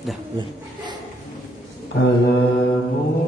Dah, benar. Kalamun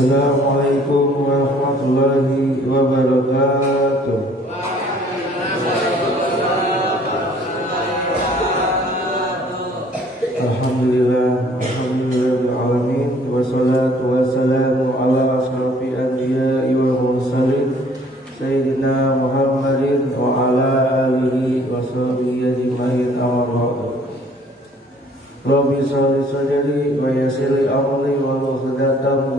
Assalamualaikum warahmatullahi wabarakatuh. Alhamdulillahirrahmanirrahim. Wassalatu wassalamu ala ashrafil anbiya'i wal mursalin Sayyidina Muhammadin wa ala alihi wa sahbihi ajma'in amma ba'du. Rabbi sholli sadri wa yassir li amri wa hlul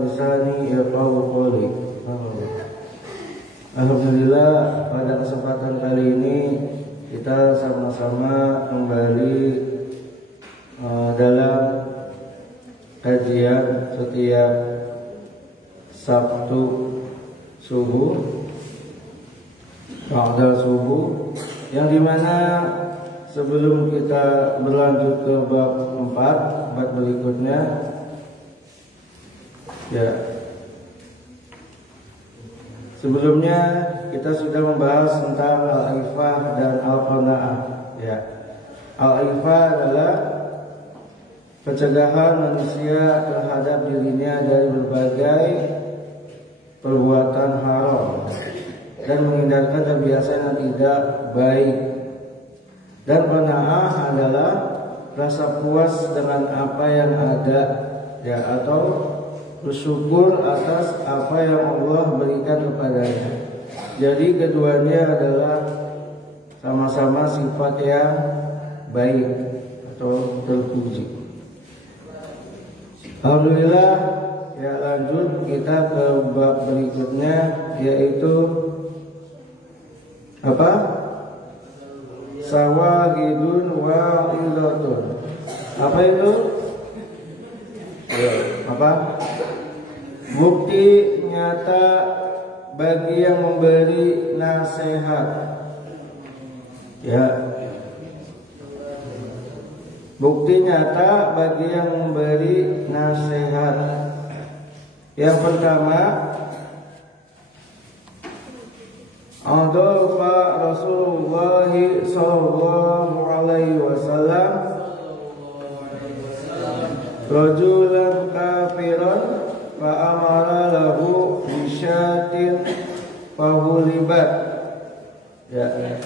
lisani yafqahu qawli. Alhamdulillah, pada kesempatan kali ini kita sama-sama kembali dalam kajian setiap Sabtu subuh, ba'da subuh, yang dimana sebelum kita berlanjut ke bab 4, bab berikutnya, ya, sebelumnya kita sudah membahas tentang al-ifah dan al-qanaah. Ya, al-ifah adalah pencegahan manusia terhadap dirinya dari berbagai perbuatan haram dan menghindarkan kebiasaan yang tidak baik. Dan qanaah adalah rasa puas dengan apa yang ada, ya, atau bersyukur atas apa yang Allah berikan kepadanya. Jadi keduanya adalah sama-sama sifat yang baik atau terpuji. Alhamdulillah, ya, lanjut kita ke bab berikutnya, yaitu apa? Sawahidun wa ilatun. Apa itu? Apa? Bukti nyata bagi yang memberi nasihat. Ya. Bukti nyata bagi yang memberi nasihat. Yang pertama, Adolfa Rasulullah sallallahu alaihi wasallam rajulan kafiran fa amara lahu bisyatin fahulibat. Ya.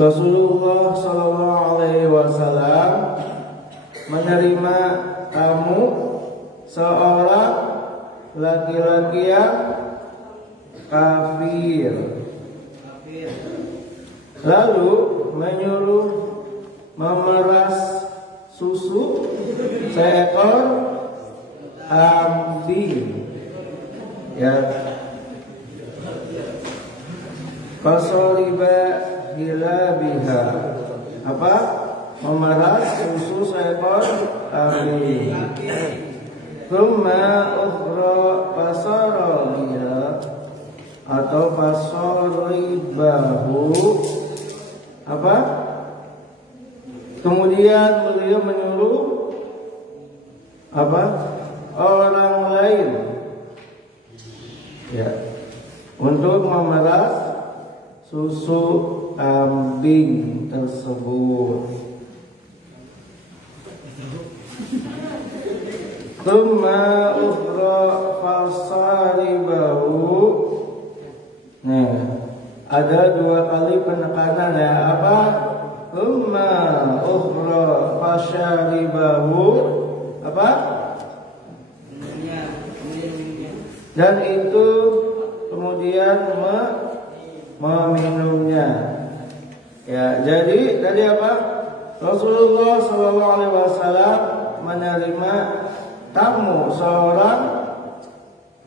Rasulullah sallallahu alaihi wasallam menerima tamu seorang laki-laki yang kafir, lalu menyuruh memeras susu seekor kambing. Ya, fasoliba hilabiha, apa? Memeras susu seekor kambing. Thumma ukhra fasarabiha atau fasoribahu, apa? Kemudian beliau menyuruh apa? Orang lain, ya, untuk memeras susu kambing tersebut. Tsumma ukhra fasaribahu. Nah, ada dua kali penekanan ya, apa? Tsumma ukhra fasaribahu, apa? Dan itu kemudian meminumnya. Ya, jadi tadi apa? Rasulullah SAW menerima tamu seorang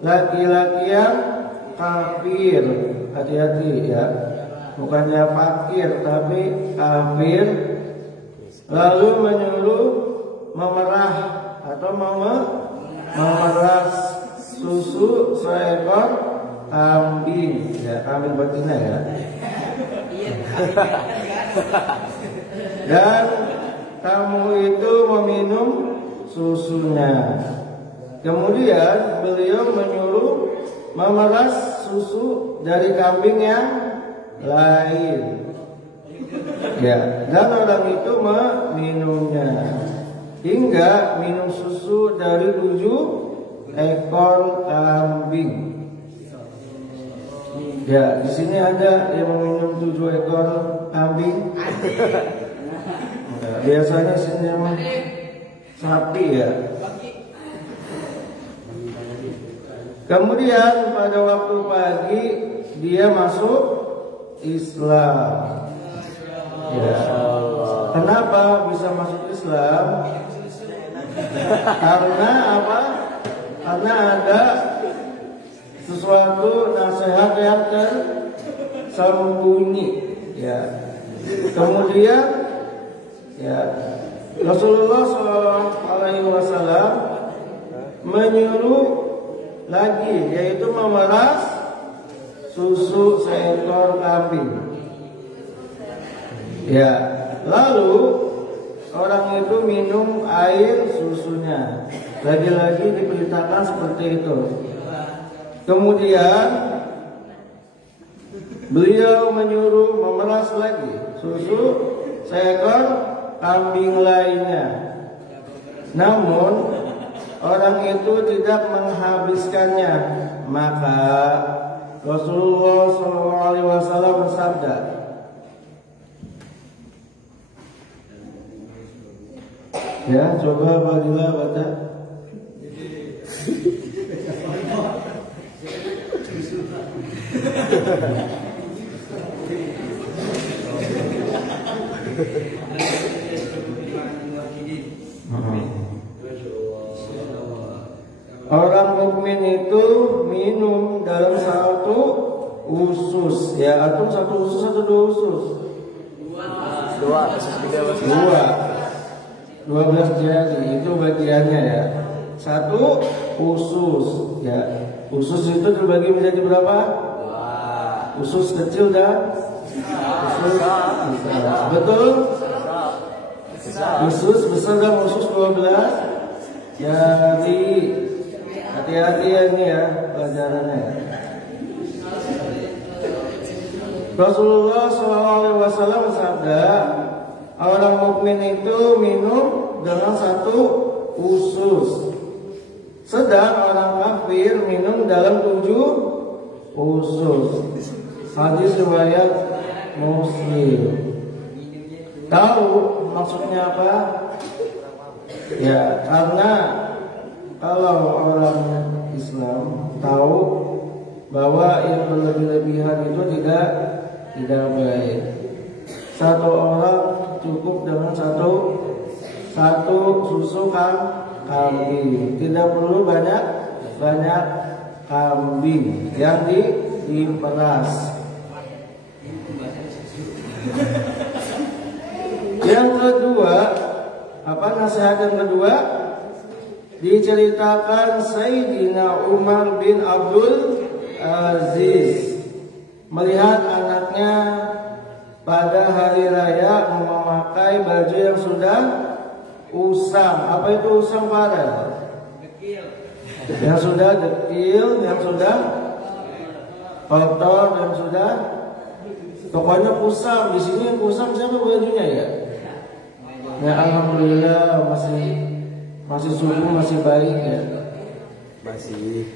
laki-laki yang kafir. Hati-hati ya, bukannya fakir tapi kafir. Lalu menyuruh memerah atau memeras susu seekor kambing. Ya, kambing betina ya. Dan tamu itu meminum susunya. Kemudian beliau menyuruh memeras susu dari kambing yang lain. Ya, dan orang itu meminumnya hingga minum susu dari 7 ekor kambing. Ya, di sini ada yang meminum 7 ekor kambing. Nah, biasanya sini memang sapi ya. Kemudian pada waktu pagi dia masuk Islam. Ya. Kenapa bisa masuk Islam? Karena apa? Karena ada sesuatu nasihat yang tersembunyi. Ya. Kemudian ya, Rasulullah SAW menyuruh lagi, yaitu memeras susu seekor kambing. Ya, lalu orang itu minum air susunya. Lagi-lagi diberitakan seperti itu. Kemudian beliau menyuruh memeras lagi susu seekor kambing lainnya. Namun orang itu tidak menghabiskannya. Maka Rasulullah SAW bersabda, ya, coba Fadilah baca. Orang mukmin itu minum dalam satu usus, ya, atau satu usus atau 2 usus? 12 jari itu bagiannya ya. Satu usus, ya. Usus itu terbagi menjadi berapa? Usus kecil dan usus besar. Betul? Usus besar dan usus 12 jari. Hati-hati ya ini ya pelajarannya. Rasulullah SAW bersabda, orang mukmin itu minum dengan satu usus, sedang orang kafir minum dalam 7 usus. Hadis riwayat Muslim. Tahu maksudnya apa? Ya, karena kalau orang Islam tahu bahwa yang berlebih-lebihan itu tidak baik. Satu orang cukup dengan satu susu kambing, tidak perlu banyak kambing yang diperas. Yang kedua, apa nasihat yang kedua? Diceritakan Sayyidina Umar bin Abdul Aziz melihat anaknya pada hari raya memakai baju yang sudah usang. Apa itu usang, Farel? Yang sudah dekil, yang sudah kotor, yang sudah pokoknya kusam. Di sini yang kusam siapa bajunya ya? Ya alhamdulillah masih subuh, masih baik ya. Masih.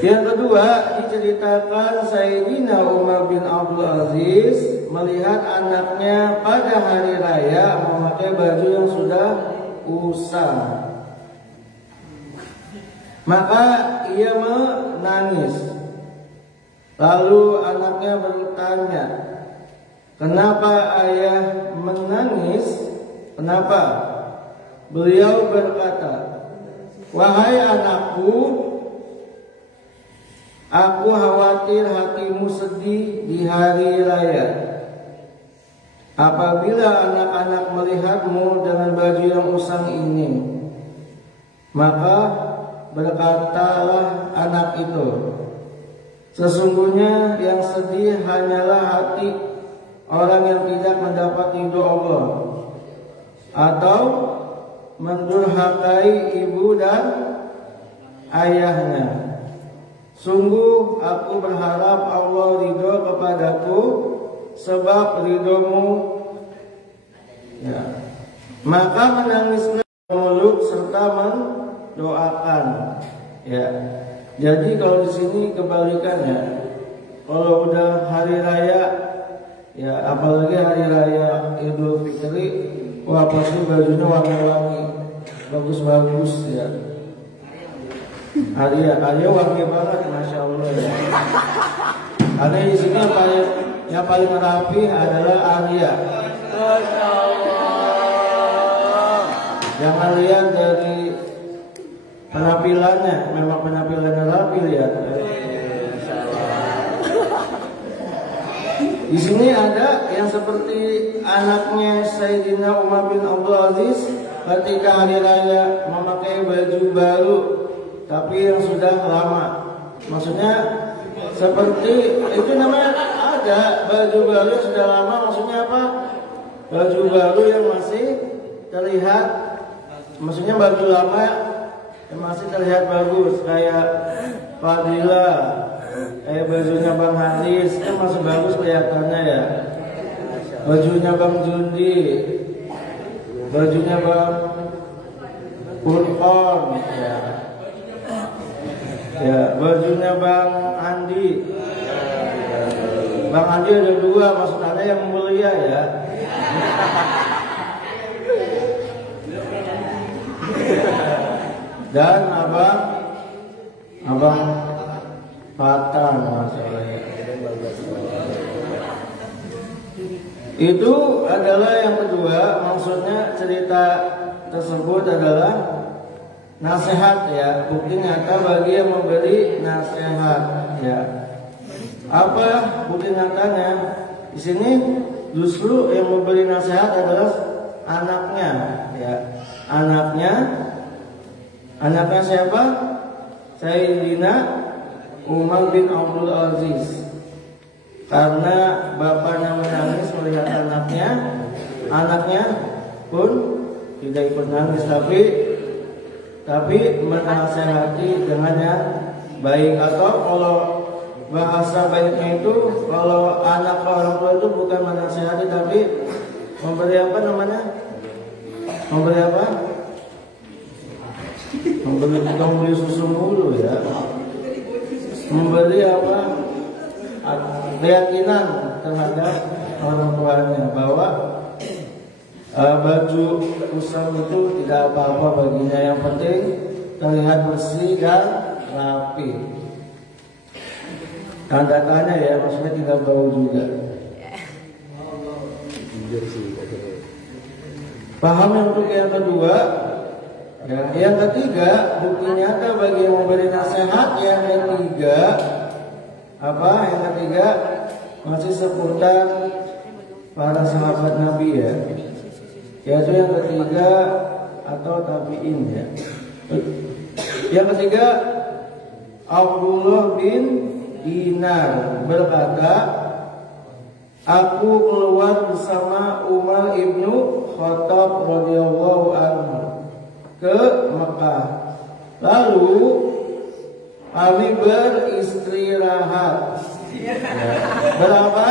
Yang kedua diceritakan Sayyidina Umar bin Abdul Aziz melihat anaknya pada hari raya memakai baju yang sudah usang. Maka ia menangis. Lalu anaknya bertanya, "Kenapa ayah menangis? Kenapa?" Beliau berkata, "Wahai anakku, aku khawatir hatimu sedih di hari raya. Apabila anak-anak melihatmu dengan baju yang usang ini." Maka berkatalah anak itu, "Sesungguhnya yang sedih hanyalah hati orang yang tidak mendapat ridho Allah atau mendurhakai ibu dan ayahnya. Sungguh aku berharap Allah ridho kepadaku sebab ridhomu." Ya. Maka menangislah meluk serta mendoakan. Ya. Jadi kalau di sini kebalikannya. Kalau udah hari raya, ya apalagi hari raya Idul Fitri, wah pasti bajunya warna-warni, bagus-bagus ya. Arya wangi banget, masya Allah ya. Ada di sini yang paling rapi adalah Arya. Masya Allah. Jangan lihat dari penampilannya, memang penampilannya rapi ya. Di sini ada yang seperti anaknya Sayyidina Umar bin Abdul Aziz ketika hari raya memakai baju baru tapi yang sudah lama. Maksudnya seperti itu namanya, ada baju baru yang sudah lama, maksudnya apa? Baju baru yang masih terlihat, maksudnya baju lama yang masih terlihat bagus, kayak Fadila, kayak bajunya Bang Haris kan masih bagus kelihatannya ya. Bajunya Bang Jundi, bajunya Bang Furqon ya. Ya, bajunya Bang Andi. Bang Andi ada dua, maksudnya yang mulia ya. Dan abang Fatan masalahnya. Itu adalah yang kedua, maksudnya cerita tersebut adalah nasihat ya, bukti nyata bagi yang memberi nasihat ya. Apa bukti nyatanya? Di sini justru yang memberi nasihat adalah anaknya ya. Anaknya siapa? Sayyidina Umar bin Abdul Aziz. Karena bapaknya menangis melihat anaknya pun tidak ikut nangis, tapi menasehati dengan yang baik. Atau kalau bahasa baiknya itu, kalau anak orang tua itu bukan menasehati tapi memberi apa namanya? Memberi apa? Memberi susu mulu ya. Memberi apa? Keyakinan terhadap orang tuanya bahwa baju kusam itu tidak apa-apa baginya, yang penting terlihat bersih dan rapi. Tanda-tanda ya, maksudnya tidak bau juga. Paham yang untuk yang kedua? Ya, yang ketiga, bukti nyata bagi yang memberi nasihat. Yang ketiga, apa? Yang ketiga masih seputar para sahabat Nabi ya. Yaitu yang ketiga atau tabi'in ya. Yang ketiga, Abdullah bin Dinar berkata, aku keluar bersama Umar ibnu Khattab radhiyallahu anhu ke Mekah. Lalu kami beristirahat. Berapa?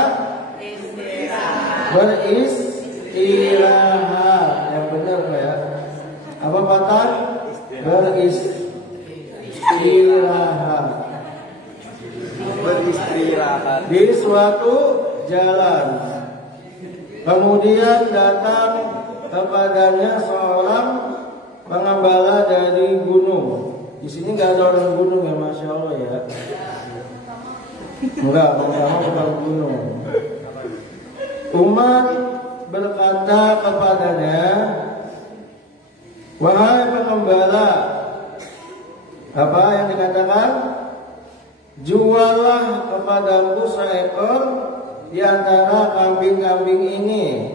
Beristirahat. Yang benar ya. Apa patah? Beristirahat. Di suatu jalan. Kemudian datang kepadanya seorang pengembala dari gunung. Di sini nggak ada orang gunung ya, masya Allah ya. Enggak, bukan gunung. Umar berkata kepadanya, wahai pengembala, apa yang dikatakan? Juallah kepadaku seekor di antara kambing-kambing ini.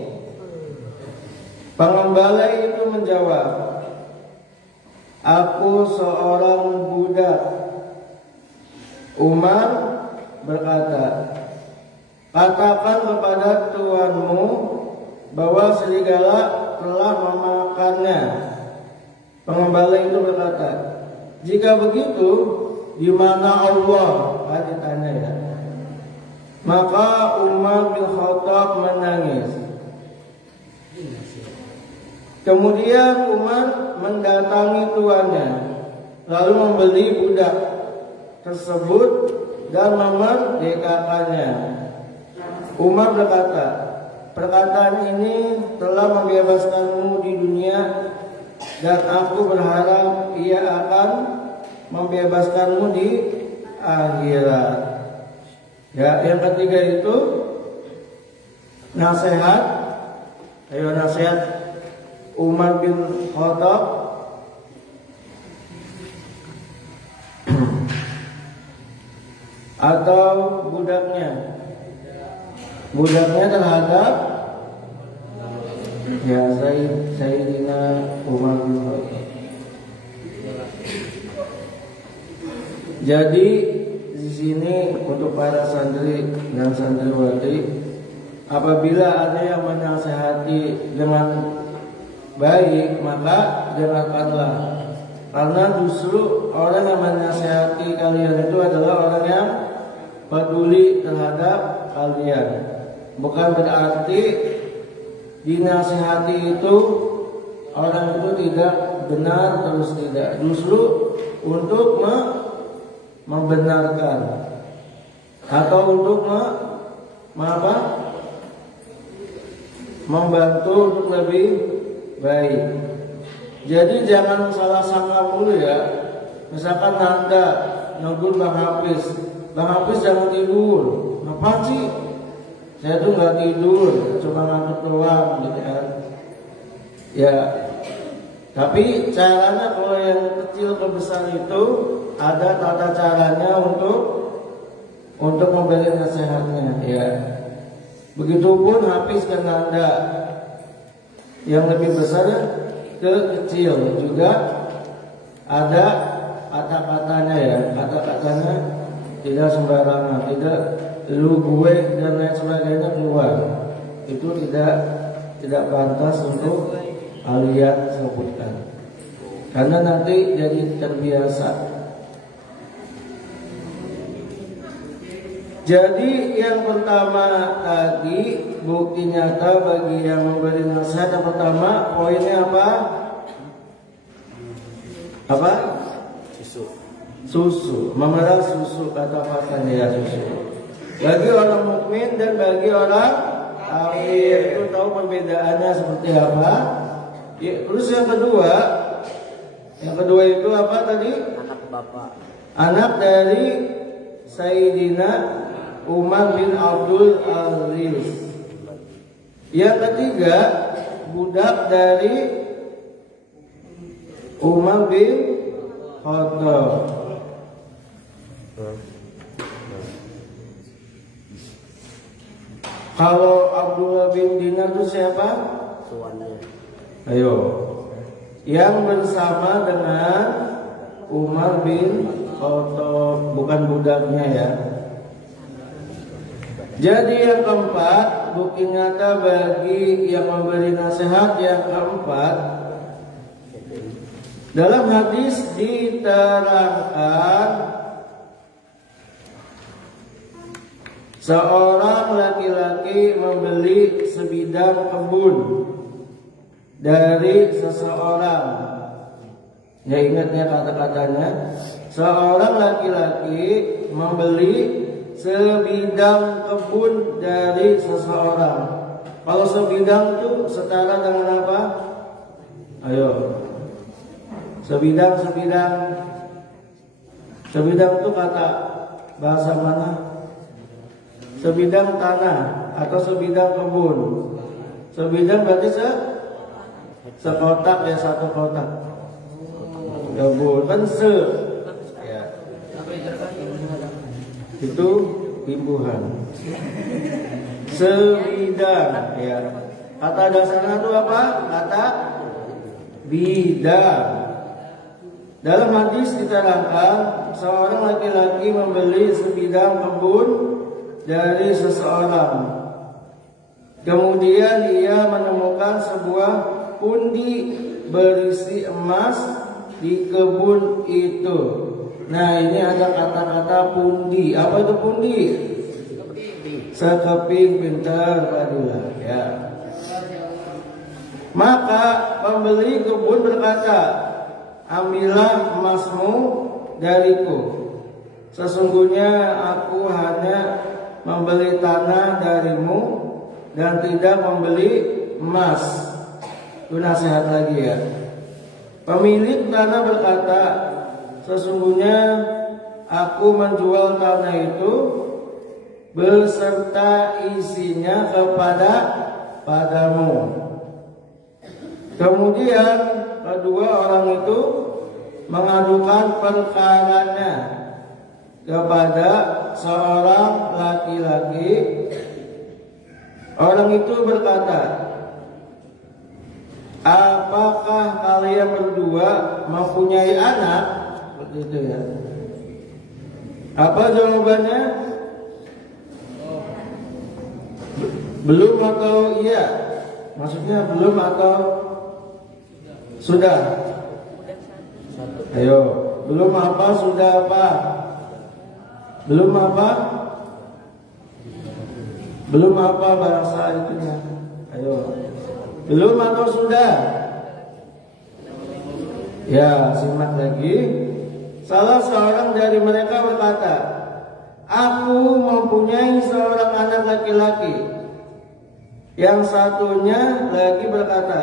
Pengembala itu menjawab, aku seorang budak. Umar berkata, katakan kepada tuanmu bahwa serigala telah memakannya. Pengembala itu berkata, jika begitu, di mana Allah? Ditanya ya. Maka Umar bin Khattab menangis. Kemudian Umar mendatangi tuannya, lalu membeli budak tersebut dan memerdekakannya. Umar berkata, perkataan ini telah membebaskanmu di dunia, dan aku berharap ia akan membebaskanmu di akhirat. Ya, yang ketiga itu nasihat. Ayo nasihat Umar bin Khattab. Atau budaknya terhadap ya Sayyidina Umar bin Khattab. Jadi di sini untuk para santri dan santriwati, apabila ada yang menasihati dengan baik, maka dengarkanlah. Karena justru orang yang menasihati kalian itu adalah orang yang peduli terhadap kalian. Bukan berarti dinasihati itu orang itu tidak benar, terus tidak. Justru untuk membenarkan atau untuk membantu untuk lebih baik. Jadi jangan salah sangka dulu ya. Misalkan Anda negur Bang Hafiz, Bang Hafiz jangan tidur. Ngapain sih? Saya tuh nggak tidur, cuma ngantuk doang gitu kan. Ya, tapi caranya kalau yang kecil ke besar itu ada tata caranya untuk memberi nasihatnya ya. Begitupun Hafiz ke Anda, yang lebih besar ke kecil juga ada kata-katanya ya. Kata-katanya tidak sembarangan, tidak lu gue dan lain sebagainya keluar. Itu tidak pantas untuk kalian sebutkan, karena nanti jadi terbiasa. Jadi yang pertama tadi, bukti nyata bagi yang memberi nasihat. Yang pertama poinnya apa? Apa? Susu. Memerah susu, kata-katanya ya, susu. Bagi orang mukmin dan bagi orang Amin. Itu tahu perbedaannya seperti apa? Ya, terus yang kedua itu apa tadi? Anak bapak. Anak dari Sayyidina Umar bin Abdul Aziz. Yang ketiga, budak dari Umar bin Khattab. Kalau Abdullah bin Dinar itu siapa? Tuannya. Ayo. Yang bersama dengan Umar bin Khattab, bukan budaknya ya. Jadi yang keempat, bukti nyata bagi yang memberi nasihat yang keempat. Dalam hadis diterangkan seorang laki-laki membeli sebidang kebun dari seseorang. Ya, ingatnya kata-katanya. Seorang laki-laki membeli sebidang kebun dari seseorang. Kalau sebidang itu setara dengan apa? Ayo. Sebidang itu kata bahasa mana? Sebidang tanah atau sebidang kebun. Sebidang berarti sekotak ya, satu kotak. Kebun kan ya. Itu imbuhan. Sebidang ya. Kata dasarnya itu apa? Kata bidang. Dalam hadis diterangkan seorang laki-laki membeli sebidang kebun dari seseorang. Kemudian ia menemukan sebuah pundi berisi emas di kebun itu. Nah, ini ada kata-kata pundi. Apa itu pundi? Sekeping pintar padula ya. Maka pembeli kebun berkata, ambillah emasmu dariku. Sesungguhnya aku hanya membeli tanah darimu dan tidak membeli emas. Itu nasihat lagi ya. Pemilik tanah berkata, sesungguhnya aku menjual tanah itu beserta isinya padamu. Kemudian kedua orang itu mengadukan perkaranya kepada seorang laki-laki. Orang itu berkata, apakah kalian berdua mempunyai anak? Seperti itu ya. Apa jawabannya? Belum atau iya? Maksudnya belum atau sudah? Ayo, belum apa, sudah apa? Belum apa? Belum apa bahasa itunya? Ayo. Belum atau sudah? Ya, simak lagi. Salah seorang dari mereka berkata, aku mempunyai seorang anak laki-laki. Yang satunya lagi berkata,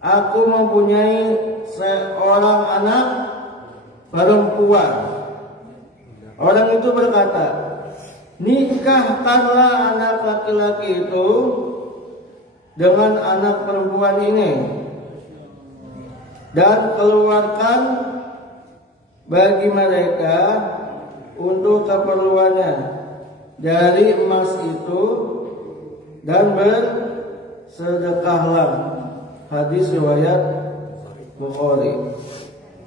aku mempunyai seorang anak perempuan. Orang itu berkata, nikahkanlah anak laki-laki itu dengan anak perempuan ini dan keluarkan bagi mereka untuk keperluannya dari emas itu dan bersedekahlah. Hadis riwayat Bukhari.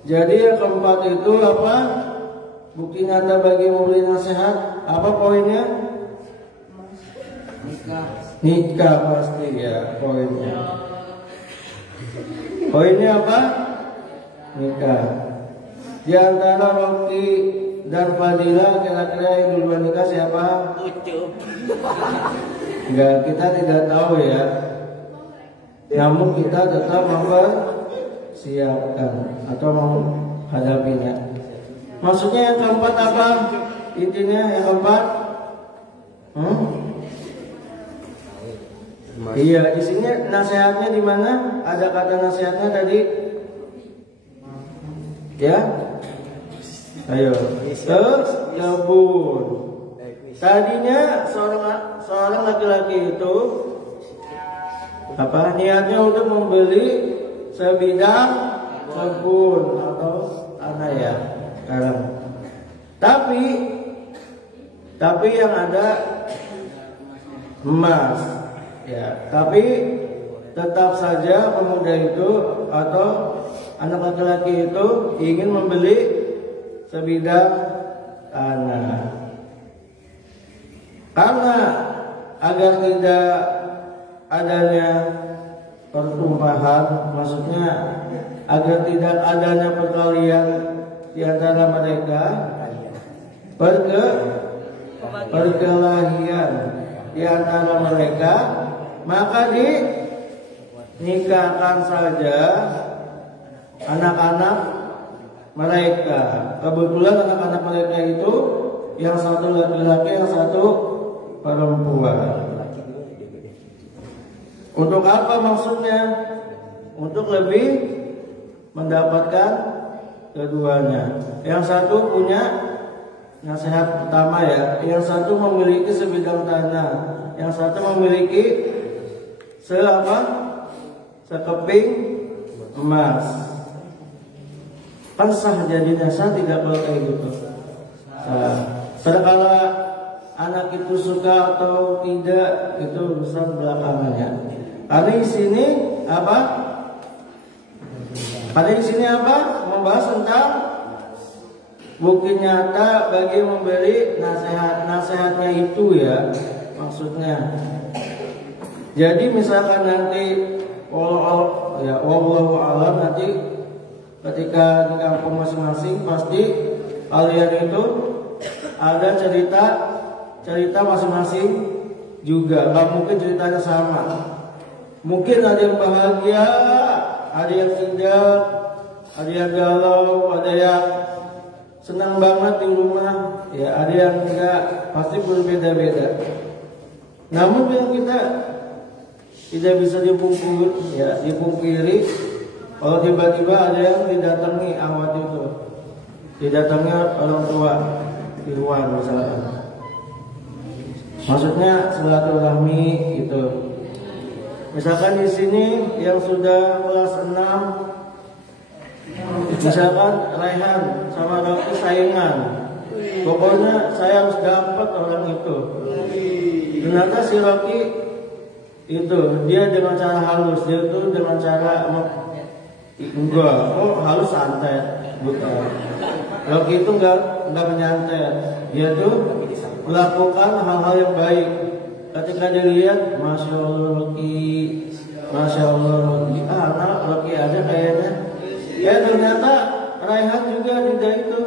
Jadi yang keempat itu apa? Bukti nyata bagi memberi nasihat. Apa poinnya? Nikah pasti ya poinnya. Poinnya apa? Nikah. Di antara Rocky dan Fadila kira-kira yang duluan nikah siapa? Ucup. Enggak, kita tidak tahu ya. Namun kita tetap mempersiapkan atau menghadapinya. Maksudnya yang keempat apa? Intinya yang keempat Mas. Iya, isinya nasihatnya di mana? Ada kata nasihatnya tadi? Ya? Ayo. Tekebun. Tadinya seorang laki-laki itu apa? Niatnya untuk membeli sebidang kebun atau tanah ya, sekarang. Tapi yang ada emas, ya. Tapi tetap saja pemuda itu atau anak laki-laki itu ingin membeli sebidang tanah. Karena agar tidak adanya pertumpahan, maksudnya agar tidak adanya perkelahian di antara mereka, perkelahian di antara mereka, maka dinikahkan saja anak-anak mereka. Kebetulan anak-anak mereka itu yang satu laki-laki, yang satu perempuan. Untuk apa maksudnya? Untuk lebih mendapatkan keduanya. Yang satu punya nasihat pertama ya, yang satu memiliki sebidang tanah, yang satu memiliki sekeping emas. Kan sah jadinya, sah tidak boleh kayak gitu. Kalau anak itu suka atau tidak itu urusan belakangannya. Karena di sini apa? Membahas tentang bukti nyata bagi memberi nasihatnya itu ya, maksudnya. Jadi misalkan nanti wallahu alam, nanti ketika di kampung masing-masing pasti kalian itu ada cerita masing-masing juga, nggak mungkin ceritanya sama. Mungkin ada yang bahagia, ada yang tidak, ada yang galau, ada yang senang banget di rumah, ya ada yang enggak, pasti berbeda-beda. Namun yang kita tidak bisa dipungkiri, kalau tiba-tiba ada yang didatangi awat itu, didatangi orang tua di luar misalnya. Maksudnya silaturahmi gitu. Misalkan di sini yang sudah kelas 6, misalkan Raihan sama Rocky saingan, pokoknya saya harus dapat orang itu. Ternyata si Rocky itu dia dengan cara halus, dia itu dengan cara halus santai, bukan. Rocky itu enggak menyantai, dia tuh melakukan hal-hal yang baik. Ketika dilihat, masya Allah Rocky, anak Rocky aja kayaknya. Ya ternyata Raihan juga tidak itu,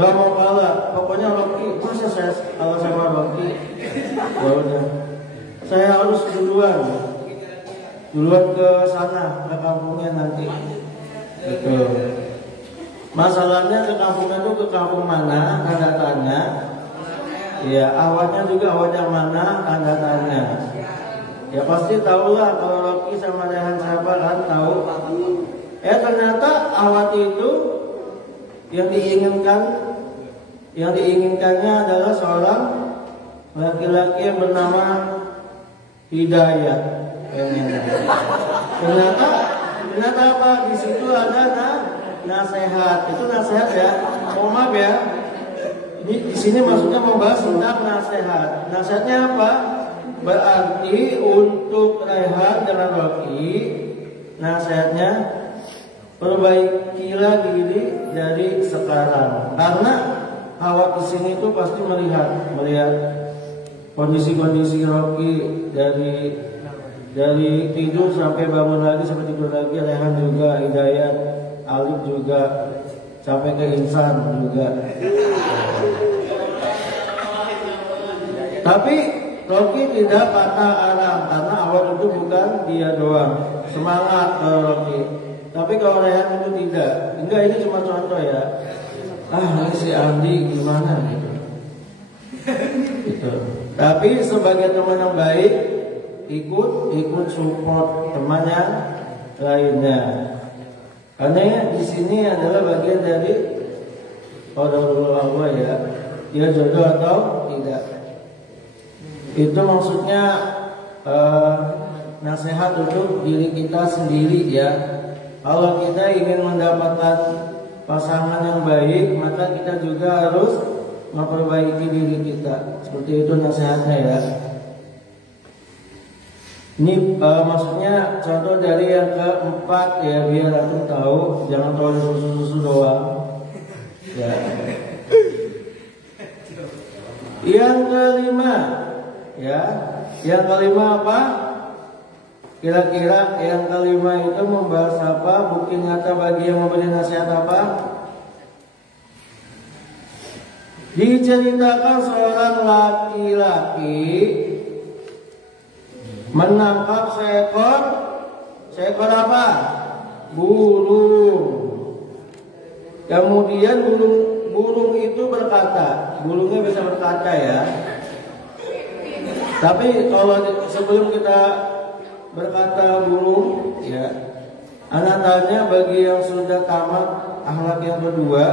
nggak mau kalah. Pokoknya Rocky, masa saya kalah sama Rocky? Ya udah, saya harus duluan ke sana, ke kampungnya nanti. Gitu. Masalahnya ke kampungnya itu ke kampung mana? Tanda tanya. Ya, awatnya juga awat yang mana, tanda tanya. Ya pasti tahulah kalau Rocky sama Raihan siapa kan, tahu. Ternyata awat itu yang diinginkannya adalah seorang laki-laki yang bernama Hidayat. Ternyata apa? Di situ ada nasihat. Itu nasihat ya. Maaf ya. Di sini maksudnya membahas tentang nasihat. Nasihatnya apa? Berarti untuk Raihan dan Rocky, nasihatnya perbaikilah diri dari sekarang. Karena awak di sini itu pasti melihat kondisi-kondisi Rocky dari tidur sampai bangun lagi, sampai tidur lagi. Raihan juga, Hidayat, Alif juga, sampai ke insan juga. Tapi Rocky tidak patah arang, karena awal itu bukan dia doang. Semangat Rocky. Tapi kalau Raihan itu tidak. Enggak, ini cuma contoh ya. Ini si Andi gimana gitu. Tapi sebagai teman yang baik, ikut support temannya lainnya. Karena di sini adalah bagian dari qadarullah ya. Dia jodoh atau tidak. Itu maksudnya nasihat untuk diri kita sendiri ya. Kalau kita ingin mendapatkan pasangan yang baik, maka kita juga harus memperbaiki diri kita. Seperti itu nasihatnya ya. Ini maksudnya contoh dari yang keempat ya, biar aku tahu, jangan tahu susu-susu doang. Ya. Yang kelima, ya, yang kelima apa? Kira-kira yang kelima itu membahas apa? Bukti nyata bagi yang memberi nasihat apa? Diceritakan seorang laki-laki menangkap seekor apa? Burung. Kemudian burung itu berkata, burungnya bisa berkata ya. Tapi kalau sebelum kita berkata burung, ya, anak tanya bagi yang sudah tamat akhlak yang kedua,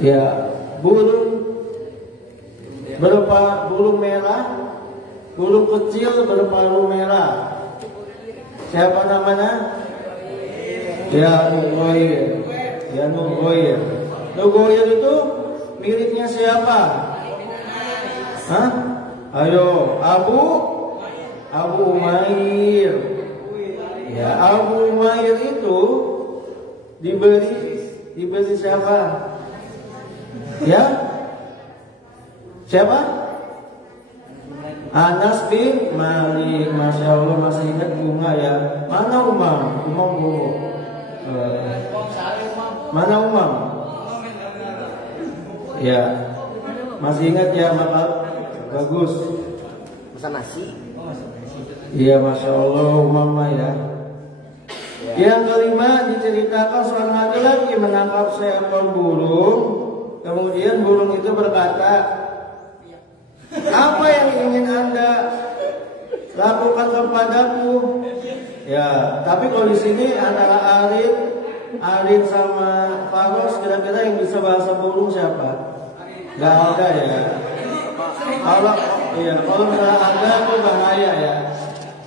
ya, burung berupa burung merah, burung kecil berpalu merah. Siapa namanya? Ya, Nugoyer. Ya, Nugoyer. Nugoyer itu miliknya siapa? Hah? Ayo, Abu Umair. Ya, Abu Umair itu diberi siapa? Ya? Siapa? Anas bin Malik. Masya Allah, masih ingat bunga ya. Mana Umam? Umam bunga. Mana Umam? Ya, masih ingat ya, maka bagus. Pesan nasi. Iya, Masya Allah, Umam ya. Yang kelima, diceritakan seorang laki-laki menangkap seekor burung. Kemudian burung itu berkata, apa yang ingin Anda lakukan kepadaku? Ya, tapi kalau di sini antara Arin sama Faros, kira-kira yang bisa bahasa burung siapa? Gak ada ya. Kalau misalnya ada itu bahaya ya.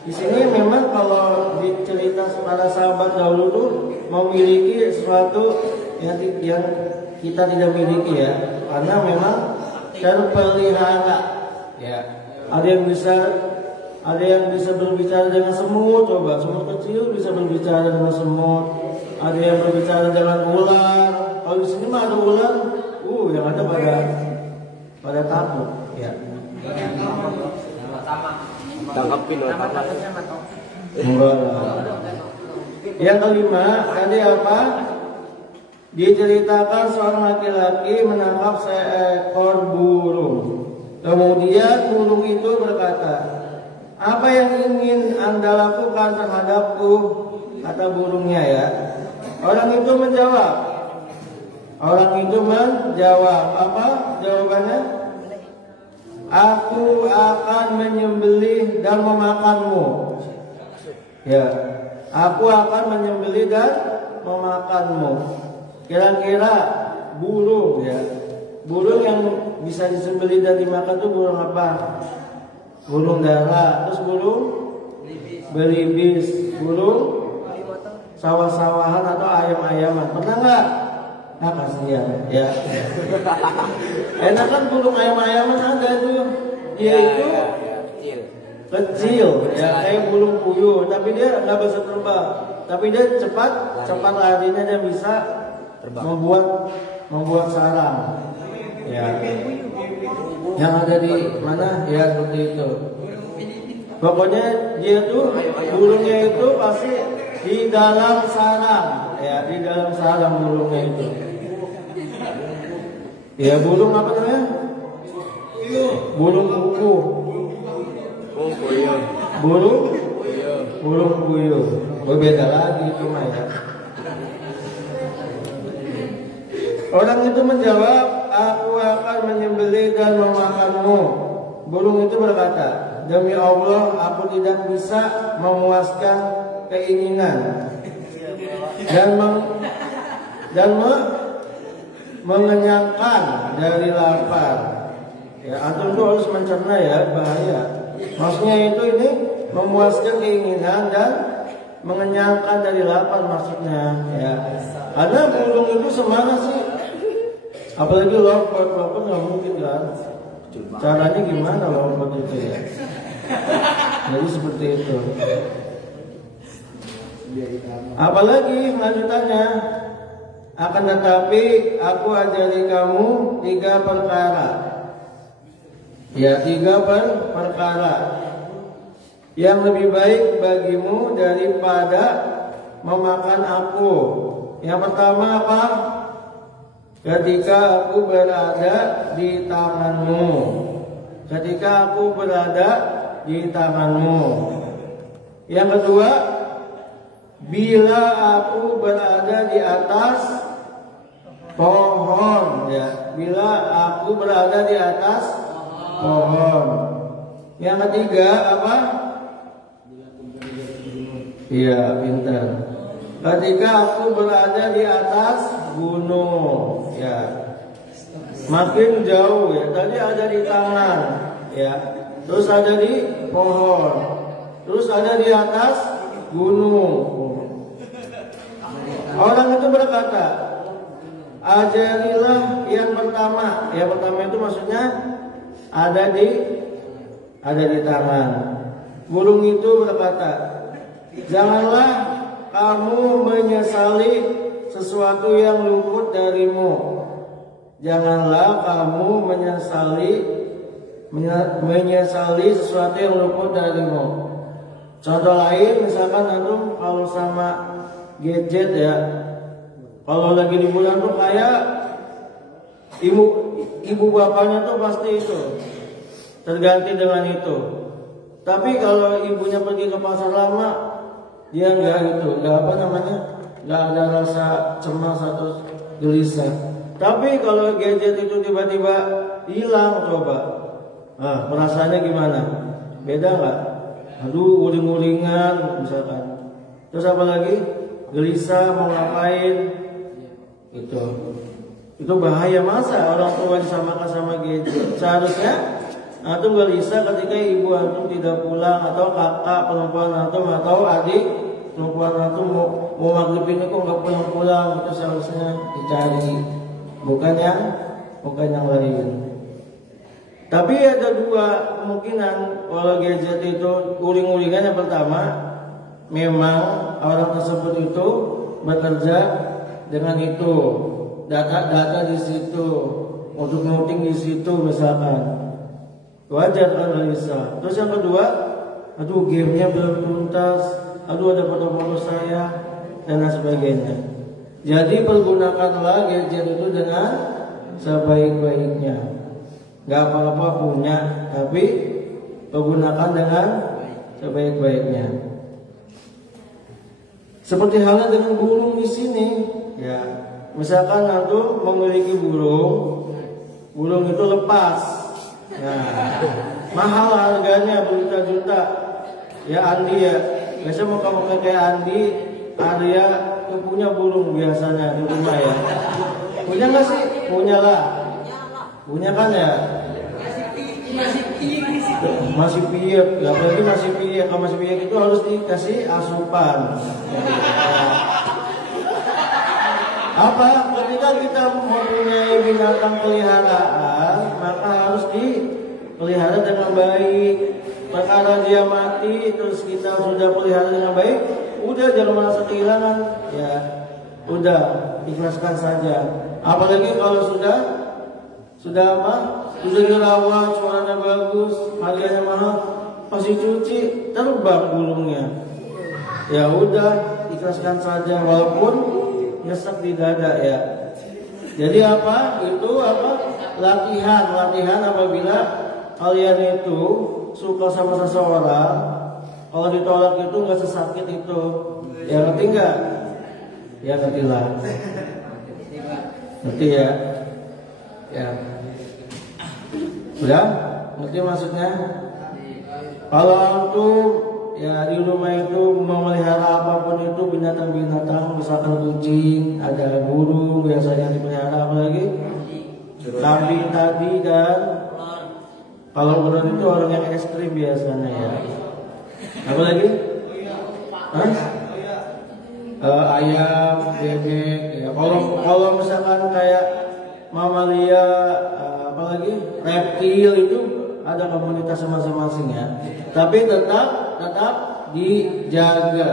Di sini memang kalau dicerita para sahabat dahulu tuh memiliki sesuatu yang kita tidak miliki ya, karena memang terpelihara ya. Ada yang bisa berbicara dengan semut, coba semut kecil bisa berbicara dengan semut. Ada yang berbicara dengan ular. Kalau di sini mah ada ular, yang ada pada takut ya. Tangkapin enggak. Yang kelima tadi apa? Diceritakan seorang laki-laki menangkap seekor burung. Kemudian burung itu berkata, apa yang ingin Anda lakukan terhadapku? Kata burungnya ya. Orang itu menjawab. Apa jawabannya? Aku akan menyembelih dan memakanmu. Ya, aku akan menyembelih dan memakanmu. Kira-kira burung ya, burung yang bisa disembelih dan dimakan itu burung apa? Burung dara, terus burung belibis, burung sawah-sawahan atau ayam-ayaman. Pernah nggak? Nah, kasihan ya. Enak kan burung ayam-ayaman ada itu. Dia itu kecil ya, kayak burung puyuh, tapi dia nggak bisa terbang. Tapi dia cepat larinya, dia bisa membuat sarang. Ya. Yang ada di mana? Ya, seperti itu. Pokoknya dia tuh burungnya itu pasti di dalam sarang, ya, di dalam sarang burungnya itu. Ya, burung apa namanya? Burung kuku. Burung puyuh. Berbeda lagi itu mah ya. Orang itu menjawab, aku akan menyembelih dan memakanmu. Burung itu berkata, demi Allah aku tidak bisa memuaskan keinginan dan mengenyangkan dari lapar. Ya, antum tuh harus mencerna ya, bahaya. Maksudnya itu ini memuaskan keinginan dan mengenyangkan dari lapar maksudnya. Ya, karena burung itu semangat sih. Apalagi lompat nggak mungkin kan. Caranya gimana lompat itu ya? Jadi seperti itu. Apalagi lanjutannya, akan tetapi aku ajari kamu 3 perkara. Ya, 3 perkara yang lebih baik bagimu daripada memakan aku. Yang pertama apa? Ketika aku berada di tanganmu. Ketika aku berada di tanganmu. Yang kedua, bila aku berada di atas pohon, ya. Bila aku berada di atas pohon. Yang ketiga apa? Iya, pintar. Ketika aku berada di atas gunung, ya. Makin jauh ya. Tadi ada di tangan, ya. Terus ada di pohon. Terus ada di atas gunung. Orang itu berkata, ajarilah yang pertama. Yang pertama itu maksudnya ada di tangan. Burung itu berkata, janganlah kamu menyesali sesuatu yang luput darimu. Janganlah kamu menyesali sesuatu yang luput darimu. Contoh lain, misalkan antum kalau sama gadget ya, kalau lagi di bulan tuh kayak ibu bapaknya tuh pasti itu terganti dengan itu. Tapi kalau ibunya pergi ke pasar lama, dia nggak ada rasa cemas atau gelisah. Tapi kalau gadget itu tiba-tiba hilang, coba, perasaannya gimana? Beda nggak? Aduh, uring-uringan misalkan. Terus apa lagi? Gelisah mau ngapain? Itu bahaya. Masa orang tua disamakan sama gadget? Seharusnya antum gelisah ketika ibu antum tidak pulang, atau kakak perempuan antum atau adik perempuan antum mau maghrib ini kok nggak pulang-pulang. Itu seharusnya dicari, bukan yang lain. Tapi ada 2 kemungkinan kalau gadget itu uring-uringan. Yang pertama, memang orang tersebut itu bekerja dengan itu, data-data di situ, untuk noting di situ misalkan, wajar kan gelisah. Terus yang kedua, aduh gamenya belum tuntas, aduh ada foto-foto saya dan lain sebagainya. Jadi pergunakanlah gadget itu dengan sebaik-baiknya. Gak apa-apa punya, tapi pergunakan dengan sebaik-baiknya. Seperti halnya dengan burung di sini, ya. Misalkan antum memiliki burung itu lepas, nah, mahal harganya berjuta-juta. Ya Andi ya, biasa mau kamu kayak Andi, Arya, punya burung biasanya di rumah ya. Punya nggak sih? Punya lah. Punya kan ya? Masih piyek, ya apalagi masih piyek. Kalau masih piyek itu harus dikasih asupan. Apa? Ketika kita mempunyai binatang peliharaan, maka harus dipelihara dengan baik. Perkara dia mati, terus kita sudah pelihara dengan baik, udah jangan merasa kehilangan, ya udah ikhlaskan saja. Apalagi kalau sudah apa? Sudah dirawat, suaranya bagus, harganya mahal, masih cuci, terbang burungnya. Ya udah, ikhlaskan saja walaupun nyesek di dada ya. Jadi apa? Itu apa? Latihan apabila kalian itu suka sama seseorang, kalau ditolak itu nggak sesakit itu. Ya ngerti nggak? Ya ngertilah. Ngerti ya? Ya. Sudah? Ngerti maksudnya? Kalau antum ya di rumah itu memelihara apapun itu binatang-binatang, misalkan kucing, ada burung biasanya dipelihara, apalagi kambing tadi, dan kalau ular itu orang yang ekstrim biasanya ya. Apalagi? Ayam, bebek. Ya. Kalau misalkan kayak mamalia, apalagi reptil itu ada komunitas masing-masing ya. Tapi tetap dijaga,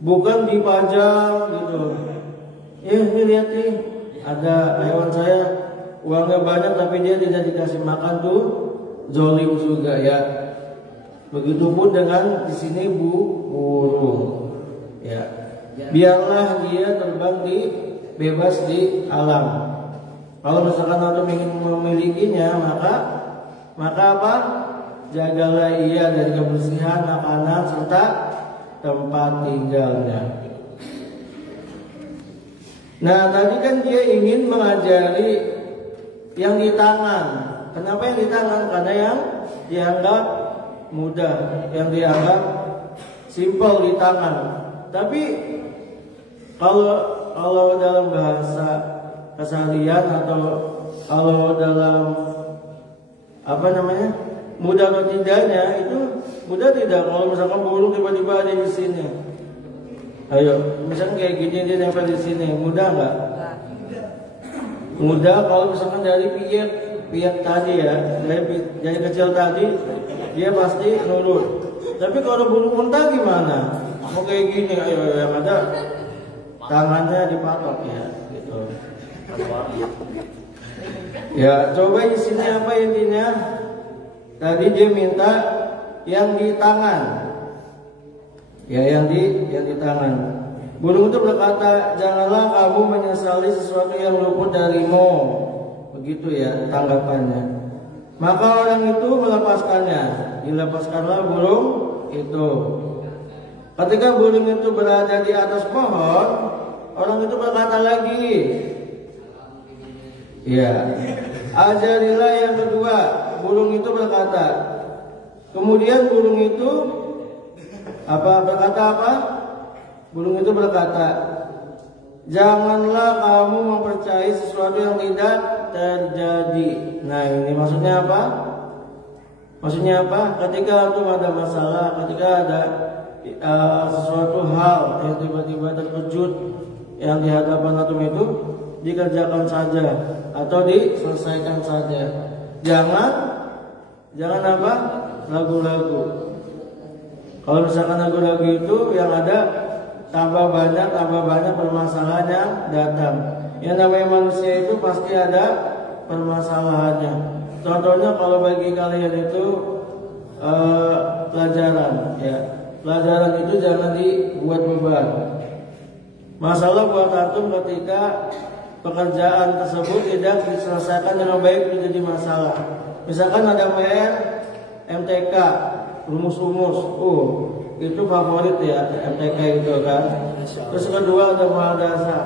bukan dipajang gitu. Ini lihat nih, ada hewan saya uangnya banyak tapi dia tidak dikasih makan tuh, zolim juga ya. Begitupun dengan di sini burung, ya. Biarlah dia terbang bebas di alam. Kalau misalkan antum ingin memilikinya, maka apa? Jagalah ia dari kebersihan makanan serta tempat tinggalnya. Nah, tadi kan dia ingin mengajari yang di tangan. Kenapa yang di tangan? Karena yang dianggap mudah, yang dianggap simpel di tangan. Tapi kalau dalam bahasa keseharian atau kalau dalam mudah atau tidaknya, itu mudah tidak kalau misalkan burung tiba-tiba ada di sini. Ayo, misalkan kayak gini dia nempel di sini, mudah nggak? Mudah kalau misalkan dari piyet tadi ya, dari kecil tadi dia pasti nurut. Tapi kalau burung unta gimana? Mau kayak gini, ayo yang ada tangannya dipatok ya, gitu. Ya, coba di sini apa intinya? Tadi dia minta yang di tangan. Ya, yang di tangan. Burung itu berkata, "Janganlah kamu menyesali sesuatu yang luput darimu." Begitu ya tanggapannya. Maka orang itu melepaskannya. Dilepaskanlah burung itu. Ketika burung itu berada di atas pohon, orang itu berkata lagi, ya, ajarilah yang kedua. Burung itu berkata. Kemudian burung itu berkata apa? Burung itu berkata, janganlah kamu mempercayai sesuatu yang tidak terjadi. Nah, ini maksudnya apa? Maksudnya apa? Ketika itu ada masalah, ketika ada sesuatu hal yang tiba-tiba terkejut yang di hadapan antum itu, dikerjakan saja atau diselesaikan saja. Jangan apa? Ragu-ragu. Kalau misalkan ragu-ragu itu yang ada tambah banyak permasalahan yang datang. Yang namanya manusia itu pasti ada permasalahannya. Contohnya kalau bagi kalian itu pelajaran, ya. Pelajaran itu jangan dibuat beban. Masalah buat antum ketika pekerjaan tersebut tidak diselesaikan dengan baik menjadi masalah. Misalkan ada PR, MTK, rumus-rumus, itu favorit ya MTK itu kan. Terus kedua ada muhadasah,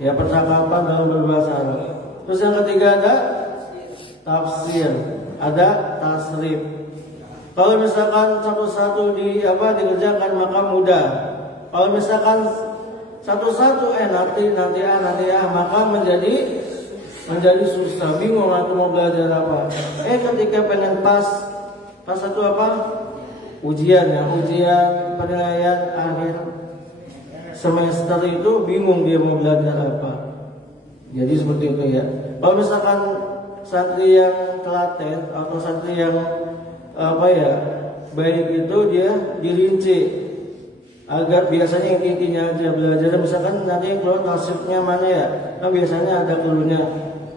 ya percakapan dalam berbahasa Arab. Terus yang ketiga ada tafsir, ada tasrif. Kalau misalkan satu-satu dikerjakan maka mudah. Kalau misalkan satu-satu nanti maka menjadi susah, bingung atau mau belajar apa. Ketika pengen pas satu ujian penilaian akhir semester itu bingung dia mau belajar apa. Jadi seperti itu ya. Kalau misalkan santri yang telaten atau santri yang baik itu dia dirinci agar biasanya intinya aja belajar. Misalkan nanti yang keluar nasibnya mana ya, kan biasanya ada dulunya.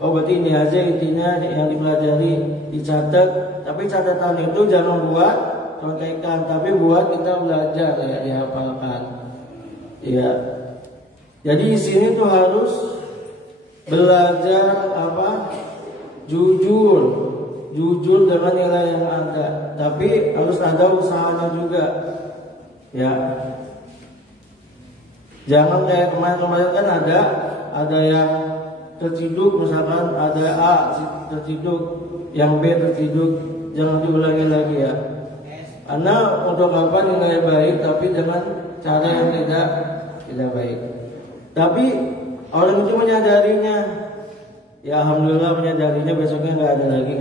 Berarti ini aja intinya yang dipelajari, dicatat. Tapi catatan itu jangan buat contekan, tapi buat kita belajar ya, dihafalkan. Ya. Jadi di sini tuh harus belajar jujur dengan nilai yang ada, tapi harus ada usahanya juga. Ya. Jangan kayak kemarin kan ada yang terciduk, misalkan ada A terciduk, yang B terciduk. jangan diulangi lagi ya. Karena untuk apa nilai baik tapi dengan cara yang tidak baik. Tapi orang itu menyadarinya, ya alhamdulillah menyadarinya, besoknya nggak ada lagi.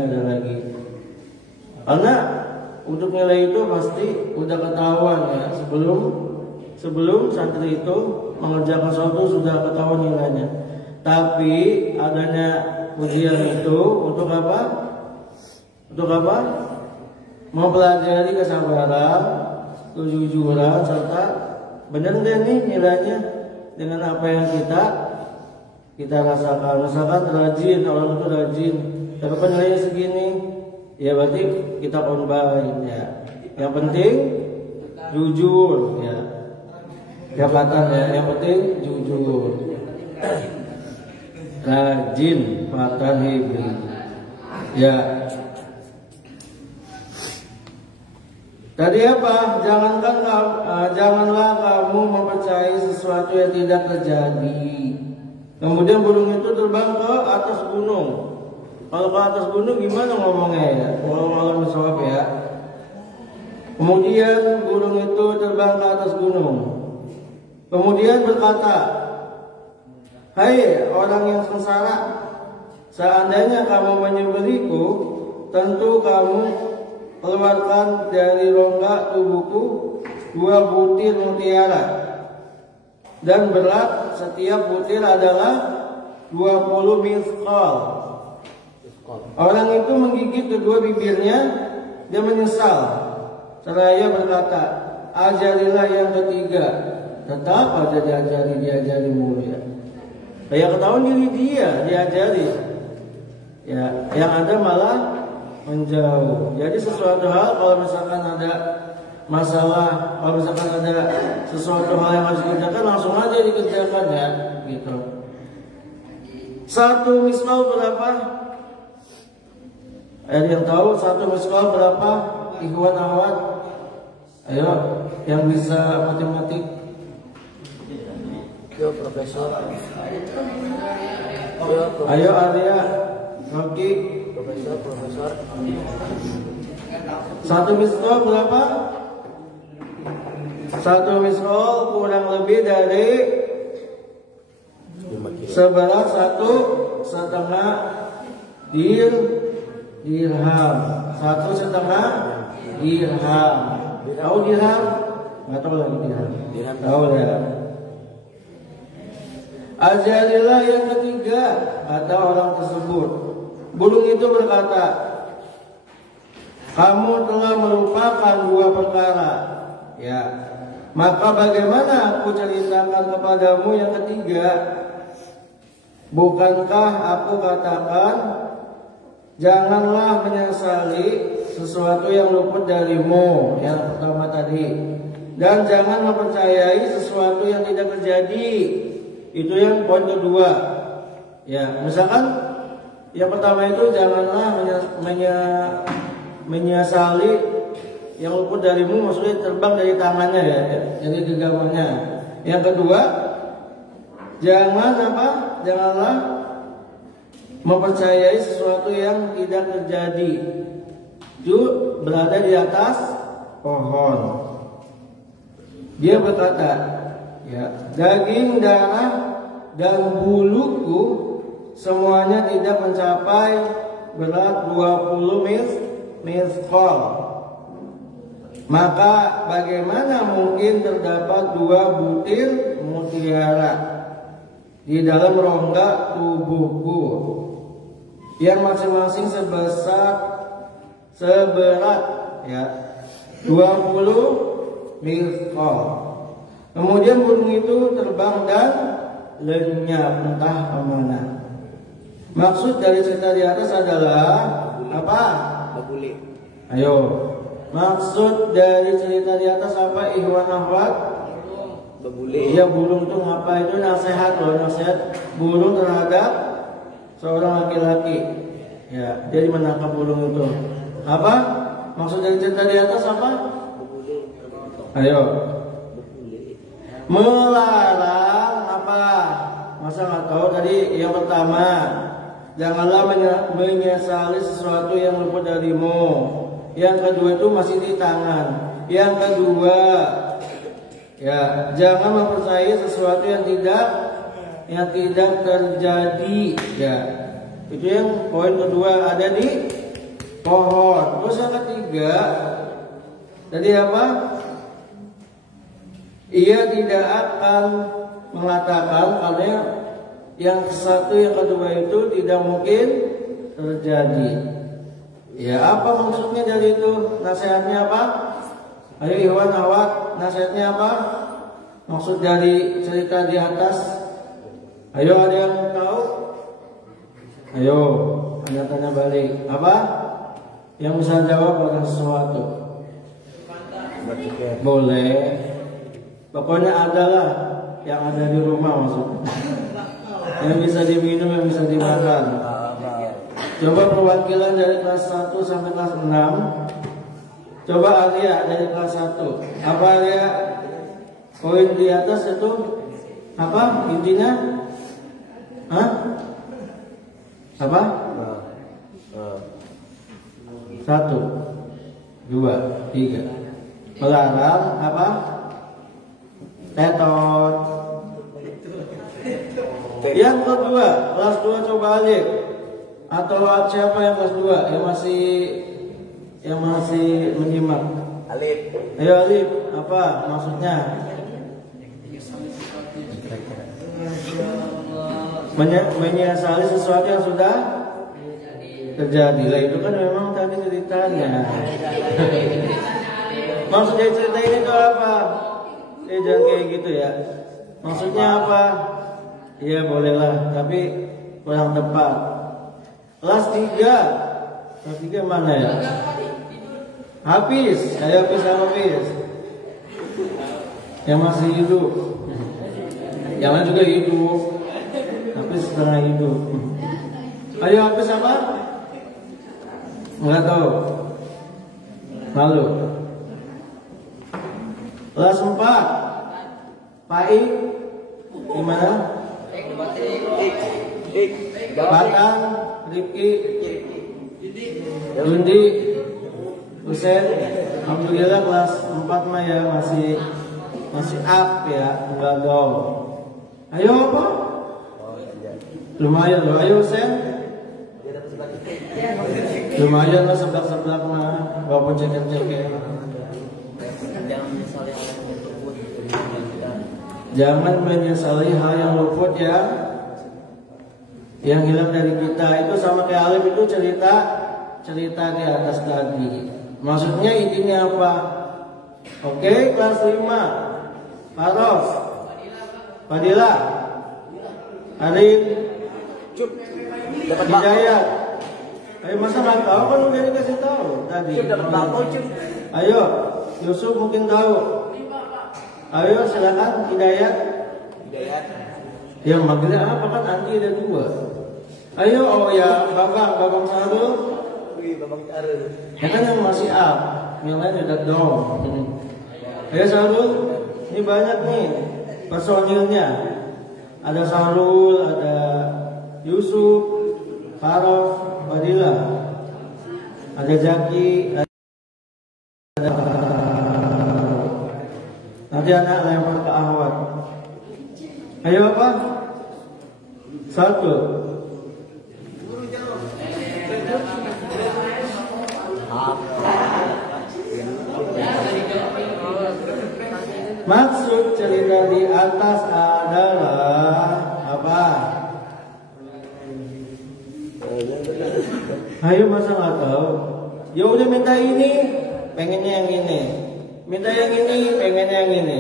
Karena untuk nilai itu pasti udah ketahuan ya, sebelum santri itu mengerjakan sesuatu sudah ketahuan nilainya. Tapi adanya ujian itu untuk apa? Untuk apa? Mempelajari kesabaran, kejujuran, serta benar nggak nih nilainya dengan apa yang kita rasakan. Misalkan rajin, orang itu rajin, tapi nilainya segini, ya berarti kita combine ya. Yang penting jujur ya. Jabatan ya, yang penting jujur. Rajin, matan hibri. Ya. Tadi apa? Janganlah kamu mempercayai sesuatu yang tidak terjadi. Kemudian burung itu terbang ke atas gunung. Kalau ke atas gunung gimana ngomongnya ya? Kalau malam misal ya. Kemudian burung itu terbang ke atas gunung. Kemudian berkata, "Hai orang yang sengsara, seandainya kamu menyembelihku, tentu kamu keluarkan dari rongga tubuhku 2 butir mutiara, dan berat setiap butir adalah 20 misqal." Orang itu menggigit kedua bibirnya dan menyesal. Seraya berkata, "Ajarilah yang ketiga." Tetap aja diajari mulu ya. Kayak ketahuan diri dia diajari. Ya, yang ada malah menjauh. Jadi sesuatu hal kalau misalkan ada masalah, kalau misalkan ada sesuatu hal yang harus dikerjakan, langsung aja dikerjakan ya, gitu. 1 misqal berapa? Ada yang tahu 1 misqal berapa? Ikhwan akhwat, ayo yang bisa matematik. Yo profesor. Ayo Arya, Rocky. Profesor. 1 misqal berapa? 1 misqal kurang lebih dari seberat 1,5 dirham. 1,5 dirham. Tahu dirham? Nggak tahu lagi dirham. Tahu ya. Ajarilah yang ketiga, kata orang tersebut. Burung itu berkata, "Kamu telah melupakan 2 perkara. Ya, maka bagaimana aku ceritakan kepadamu yang ketiga? Bukankah aku katakan, janganlah menyesali sesuatu yang luput darimu," yang pertama tadi, "dan jangan mempercayai sesuatu yang tidak terjadi." Itu yang poin kedua. Ya, misalkan yang pertama itu janganlah menyesali yang luput darimu, maksudnya terbang dari tangannya ya, jadi genggamannya. Yang kedua, janganlah mempercayai sesuatu yang tidak terjadi. Itu berada di atas pohon. Dia berkata, ya, "Daging, darah, dan buluku semuanya tidak mencapai berat 20 misqal. Maka bagaimana mungkin terdapat 2 butir mutiara di dalam rongga tubuhku yang masing-masing seberat ya 20 misqal." Kemudian burung itu terbang dan lenyap entah kemana. Maksud dari cerita di atas adalah apa? Babule. Ayo. Maksud dari cerita di atas apa, ikhwan akhwat? Babule. Iya, burung tuh ngapa? Itu nasihat loh, nasihat burung terhadap seorang laki-laki. Ya, jadi menangkap burung itu. Apa? Maksud dari cerita di atas apa? Ayo. Melarang apa? Masa nggak tahu tadi? Yang pertama, janganlah menyesali sesuatu yang luput darimu. Yang kedua itu masih di tangan. Yang kedua, ya jangan mempercayai sesuatu yang tidak terjadi. Ya, itu yang poin kedua, ada di pohon. Terus yang ketiga, tadi apa? Ia tidak akan mengatakan karena yang satu yang kedua itu tidak mungkin terjadi. Ya, apa maksudnya dari itu? Nasihatnya apa? Ayo Iwan, awak, nasihatnya apa? Maksud dari cerita di atas? Ayo, ada yang tahu? Ayo, Anda tanya balik. Apa? Yang bisa jawab pada sesuatu? Boleh. Pokoknya adalah yang ada di rumah maksudnya. Yang bisa diminum, yang bisa dimakan. Coba perwakilan dari kelas 1 sampai kelas 6. Coba Arya dari kelas 1. Apa Arya? Poin di atas itu apa intinya? Hah? Apa? 1, 2, 3. Melarang apa? Tetot. Yang kedua, kelas 2 coba Alif. Atau siapa yang kelas 2 yang masih menyimak? Alif. Ayo Alif, apa maksudnya? Menyesali sesuatu yang sudah terjadi. Lah itu kan memang tadi ceritanya. Maksudnya cerita ini tuh apa? Jangan kayak gitu ya. Maksudnya apa? Ya bolehlah, tapi kurang tepat. Kelas 3. Kelas 3 mana ya? Hafiz. Ayo Hafiz. Yang masih hidup. Yang lain juga hidup, tapi setengah hidup. Ayo Hafiz apa? Enggak tahu. Malu. Kelas 4. Pai gimana? Batang, Rifki, Dundi, Husen. Alhamdulillah kelas 4 mah ya masih up ya, enggak gaul. Ayo apa? Lumayan loh, ayo Husen. Lumayan lah seblak-seblak mah, walaupun ceker-ceker. Jangan menyesali hal yang luput ya, yang hilang dari kita. Itu sama kayak Alif itu cerita di atas tadi. Maksudnya intinya apa? Oke, kelas 5. Faros, Fadila, Arif, Hidayat. Ayo masa nggak tahu kan udah dikasih tahu tadi. Ayo, Yusuf mungkin tahu. Ayo silakan Hidayat. Yang manggilnya apa kan Andi ada 2. Ayo, oh ya, Babang Sarul. Ya kan yang masih up, yang lain udah down. Ayo Sarul, ini banyak nih personilnya. Ada Sarul, ada Yusuf, Farof, Fadila, ada Jaki, ada nanti anak lempar ke Ahwat. Ayo apa? 1. Maksud cerita di atas adalah apa? Ayo masa nggak tahu? Ya udah minta ini, pengennya yang ini. Minta yang ini, pengennya yang ini.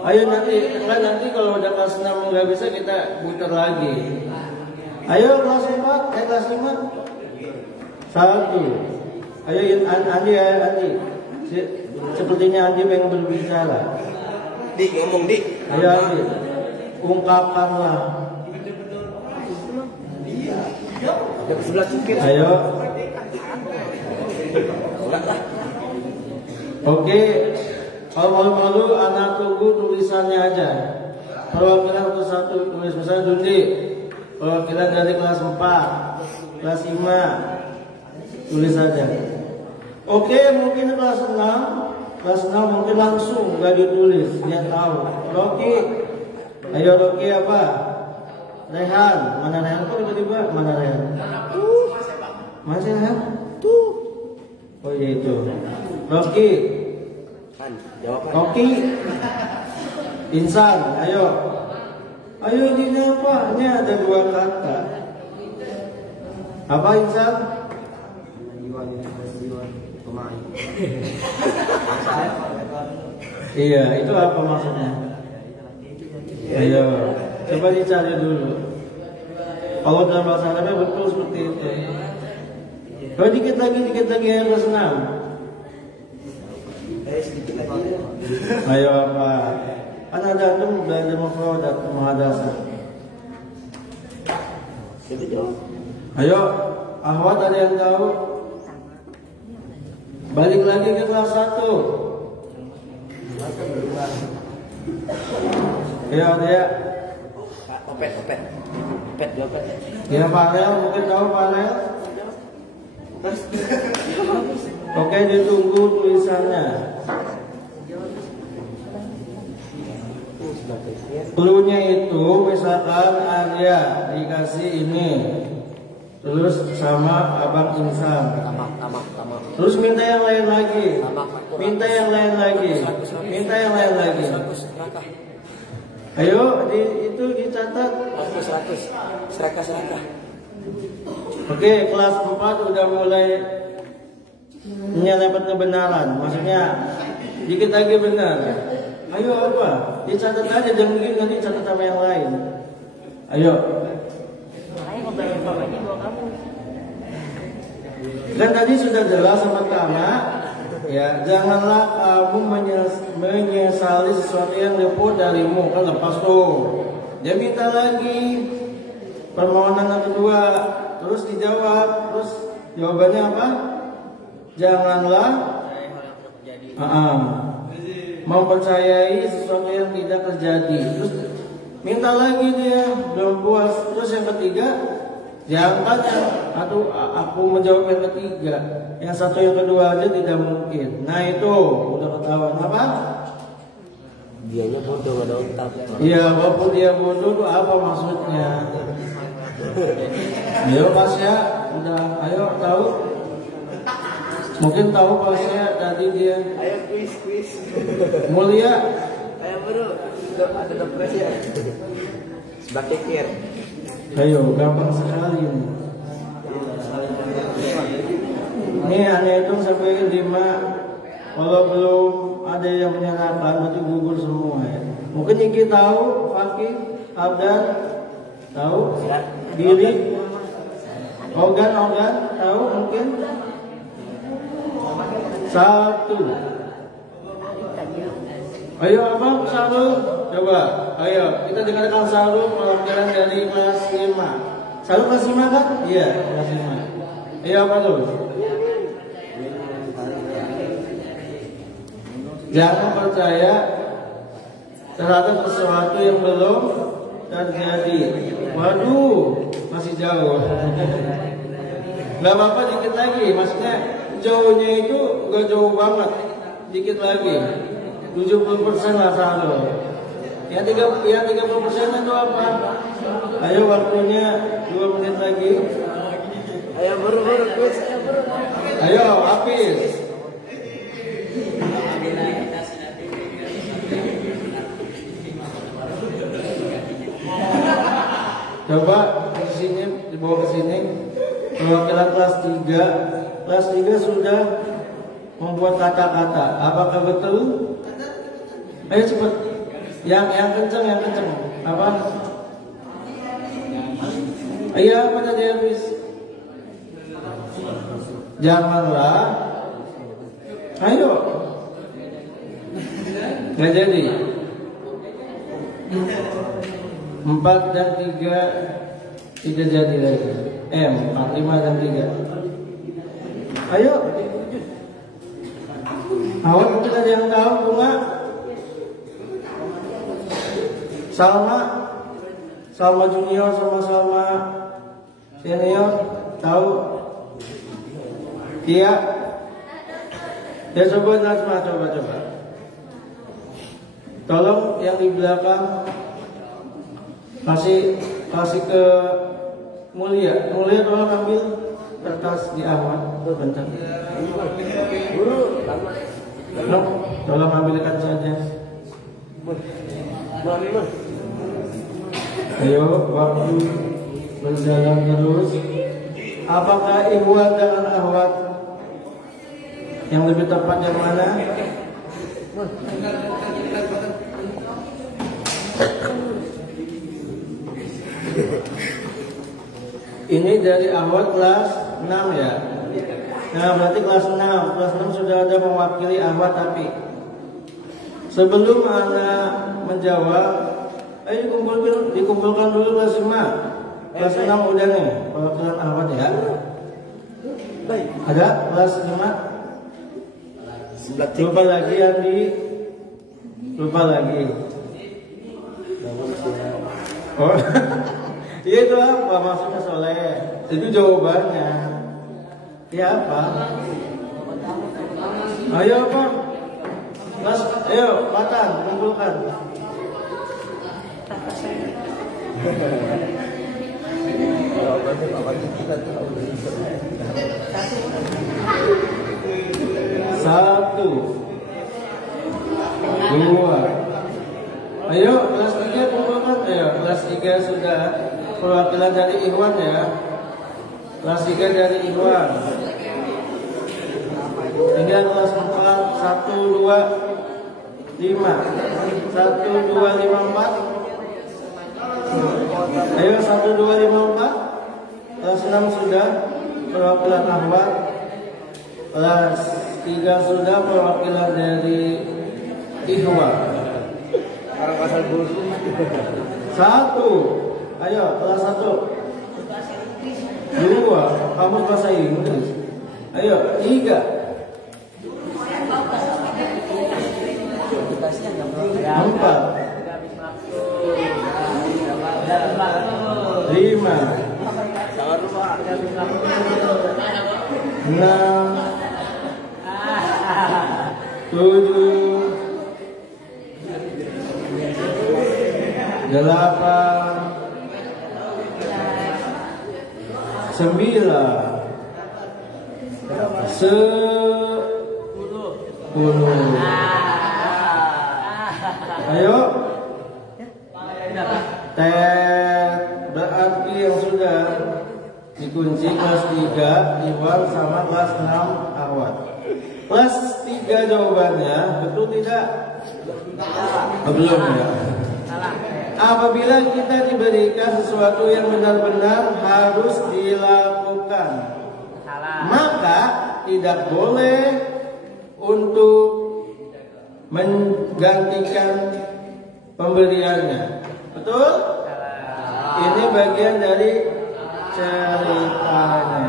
Ayo nanti kalau udah kelas 6 nggak bisa kita putar lagi. Ayo kelas 4, kelas 5. 1. Ayo Andi. Sepertinya Andi pengen berbicara. Dik, ngomong Dik. Ayo Andi, ungkapkanlah. Ayo. Oke, kalau malu-malu anak tunggu tulisannya aja. Perwakilan kelas 1 tulis misalnya Dundi. Perwakilan dari kelas 4, kelas 5 tulis aja. Oke, mungkin kelas 6. Kelas 6 mungkin langsung nggak ditulis, dia tahu. Rocky, ayo Rocky apa? Rehan, mana Rehan? Kok tiba-tiba mana Rehan? Masih Rehan? Tuh. Oh iya itu. Rocky. Rocky. Insan, ayo. Ayo ini apa? Ini ada 2 kata. Apa Insan? Iya, itu apa maksudnya? Ayo, coba dicari dulu. Kalau dalam bahasa Arabnya betul seperti itu. Kalau dikit lagi yang kelas 6. Sedikit lagi. Ayo apa? Kan ada tuh belajar mufradat muhadasa. Ayo, Ahwat ada yang tahu? Balik lagi ke kelas 1. Ya, dia. Opet. Ya, Pak Leo mungkin tahu Pak Leo. Oke, ditunggu tulisannya. Cluenya itu misalkan Arya dikasih ini, terus sama Abang Insan. Terus minta yang lain lagi. Ayo, itu dicatat. 100. Serakah. Oke, kelas 4 udah mulai menyelipet kebenaran. Maksudnya dikit lagi benar. Ayo apa? Dicatat aja, jangan mungkin nanti catat sama yang lain. Ayo. Dan tadi sudah jelas sama Tama, ya janganlah kamu menyesali sesuatu yang luput darimu. Kan lepas tuh. Dia minta lagi permohonan yang kedua, terus dijawab, terus jawabannya apa? Janganlah mempercayai sesuatu yang tidak terjadi. Terus minta lagi dia, belum puas. Terus yang ketiga, jangan atau aku menjawab yang ketiga. Yang satu yang kedua aja tidak mungkin. Nah itu udah ketahuan apa? Dianya bodoh, ada otak. Iya, walaupun dia bodoh itu apa maksudnya? Ayo pasnya, udah, ayo tahu. Mungkin tahu pasnya tadi dia. Ayo kuis. Mulia. Ayo bro, ada dopres ya. Sebagai kir. Ayo, gampang sekali ini. Ini aneh itu sampai 5. Kalau belum ada yang menyerahkan, berarti gugur semua ya. Mungkin Iki tahu, Fakih, Abdan tahu, Diri, Ogan tahu mungkin. 1. Ayo abang Sarul, coba. Ayo kita dengarkan Sarul pelajaran dari kelas 5. Sarul kelas 5 kan? Iya kelas 5. Ayo apa tuh? Jangan percaya terhadap sesuatu yang belum terjadi. Waduh, masih jauh. Gak apa-apa, dikit lagi. Maksudnya jauhnya itu gak jauh banget, dikit lagi. 70% lah Sarul. Yang 30% itu apa? Ayo waktunya 2 menit lagi. Ayo buru-buru kuis. Ayo Hafiz. Coba di sini, dibawa ke sini. Perwakilan kelas 3. Kelas 3 sudah membuat kata-kata. Apakah betul? Ayo cepat. Yang kenceng. Apa? Ayo apa tadi habis? Janganlah. Ayo. Nggak jadi. 4 dan 3 tidak jadi lagi. 4, 5 dan 3. Ayo. Awal mungkin ada yang tahu bunga. Salma junior sama Salma senior tahu? Iya. Ya coba Najma, coba. Tolong yang di belakang kasih ke Mulia tolong ambil kertas di Ahmad. Bentar. Guru, No, tolong ambilkan saja. Ayo, waktu berjalan terus. Apakah ikhwan dengan akhwat yang lebih tepat yang mana? Ini dari akhwat kelas 6 ya. Nah, berarti kelas 6. Kelas 6 sudah ada mewakili akhwat, tapi sebelum anak menjawab, ayo dikumpulkan dulu kelas 5. Kelas 6 udah nih, perwakilan akhwat ya. baik. Ada kelas 5? Lupa lagi Andi. Lupa lagi. Oh. Iya itu apa maksudnya Soleh? Itu jawabannya. Ya apa? Ayo apa? Kelas, ayo Patan, kumpulkan. Satu, dua. Ayo kelas 3 kumpulkan. Ayo kelas 3 sudah perwakilan dari Ikhwan ya. Kelas 3 dari Ikhwan. Tinggal kelas 4. 1, 2, 5. 1, 2, 5, 4. Ayo 1, 2, 5, 4. Kelas 6 sudah perwakilan akhwat. Kelas 3 sudah perwakilan dari Ikhwan. Orang pasal guru. 1. Ayo kelas 1. 2. Kamu bahasa Inggris. Ayo 3. 4. 5. 6. 7. 8. 9. 10. 10. Ayo. Berarti yang sudah dikunci kelas 3 Ikhwan sama kelas 6 akhwat. Kelas 3 jawabannya betul tidak? Belum ya. Apabila kita diberikan sesuatu yang benar-benar harus dilakukan, maka tidak boleh untuk menggantikan pemberiannya. Betul? Ini bagian dari ceritanya.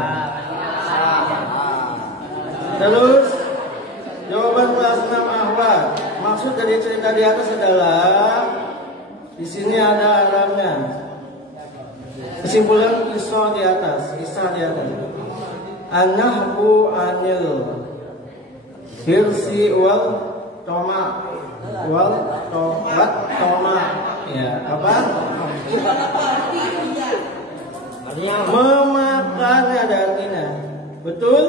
Terus jawaban kelas 6 akhwat. Maksud dari cerita di atas adalah di sini ada alamnya. Kesimpulan kisah di atas. An-nahbu anil hirsi wal toma. Ya, apa? Memakan ada artinya. Betul?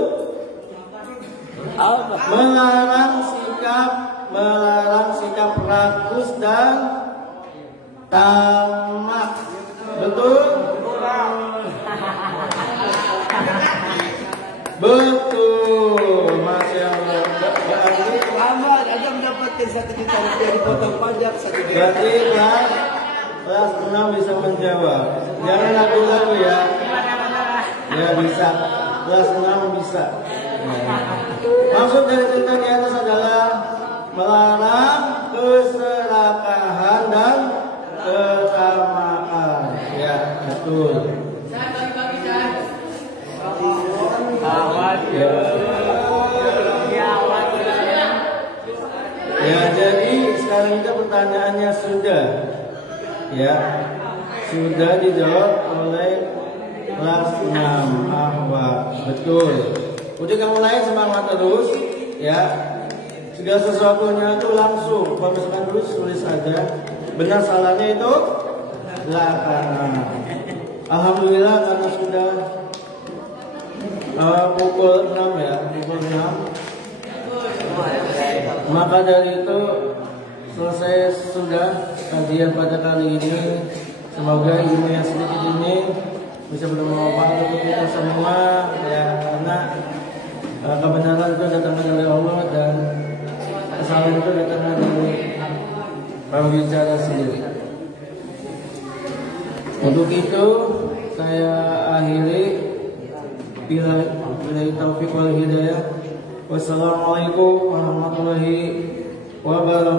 Melarang sikap rakus dan tamak. Betul? Betul. Masya Allah. Berarti Lama aja mendapatkan 1 juta rupiah dipotong pajak 1 juta. berarti kelas 6 bisa menjawab. Jangan lagu-lagu ya. Ya bisa. Kelas 6 bisa. Ya. Maksud dari cerita di atas adalah melarang keserakahan dan ketamaan. Ya, betul. Ya, jadi sekarang itu pertanyaannya sudah, ya, sudah dijawab oleh kelas 6 akhwat. Betul. Untuk yang lain semangat terus. ya segala sesuatunya itu langsung. Kalau misalkan tulis aja, benar salahnya itu belakangan. Alhamdulillah karena sudah pukul 6 ya, pukul 6. Maka dari itu selesai sudah kajian pada kali ini. Semoga ilmu yang sedikit ini bisa bermanfaat untuk kita semua ya, karena kebenaran itu datang dari Allah dan kesalahan itu datang dari pembicara sendiri. Untuk itu saya akhiri, bila taufiq wal hidayah. Wassalamualaikum warahmatullahi wabarakatuh.